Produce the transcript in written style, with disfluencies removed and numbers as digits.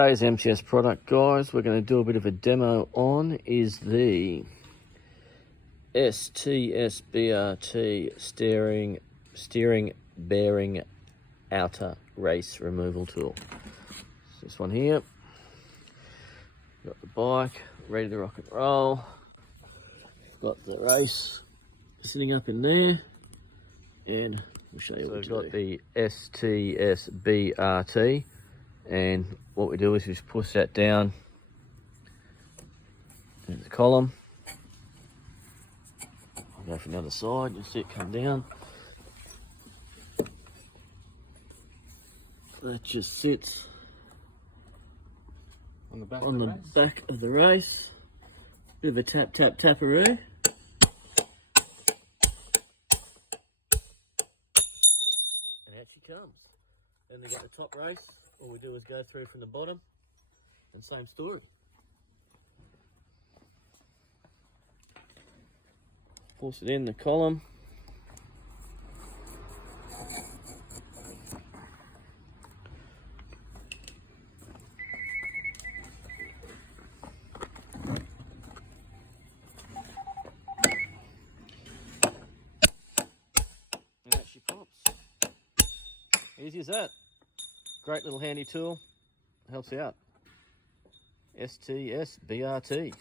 Today's MCS product, guys, we're going to do a bit of a demo on is the STSBRT steering bearing outer race removal tool. This one here. Got the bike ready to rock and roll. Got the race sitting up in there, and we'll show you what to do. So we've got the STSBRT, and what we do is we just push that down into the column. I'll go from the other side, you'll see it come down. That just sits on the back of the race. Bit of a taparoo. And out she comes. Then they get the top race. All we do is go through from the bottom, and same story. Force it in the column. And out she pops. Easy as that. Great little handy tool, helps out. STSBRT.